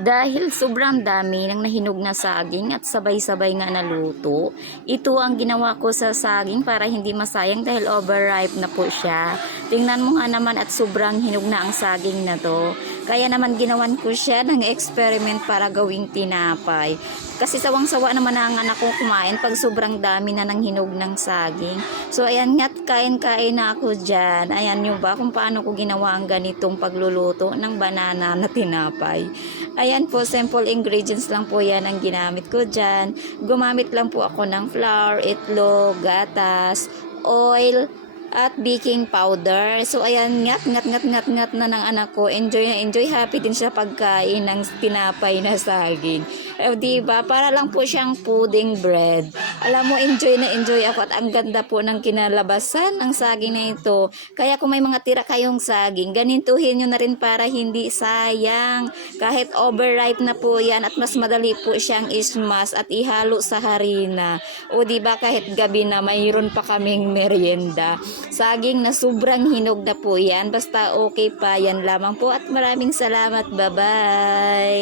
Dahil sobrang dami ng nahinog na saging at sabay-sabay nga naluto, ito ang ginawa ko sa saging para hindi masayang dahil overripe na po siya. Tingnan mo nga naman at sobrang hinog na ang saging na to. Kaya naman ginawan ko siya ng experiment para gawing tinapay. Kasi sawang-sawa naman ang anak ko kumain pag sobrang dami na ng hinog ng saging. So ayan nga't kain-kain na ako dyan. Ayan nyo ba kung paano ko ginawa ang ganitong pagluluto ng banana na tinapay. Ayan po, simple ingredients lang po yan ang ginamit ko dyan. Gumamit lang po ako ng flour, itlog, gatas, oil, at baking powder. So ayan, ngat na ng anak ko. Enjoy na enjoy, happy din siya pagkain ng tinapay na saging. Diba? Para lang po siyang pudding bread. Alam mo, enjoy na enjoy ako at ang ganda po ng kinalabasan ng saging na ito. Kaya kung may mga tira kayong saging, ganintuhin nyo na rin para hindi sayang. Kahit overripe na po yan at mas madali po siyang ismas at ihalo sa harina. O diba, kahit gabi na mayroon pa kaming merienda. Saging na sobrang hinog na po yan. Basta okay pa, yan lamang po at maraming salamat. Bye-bye!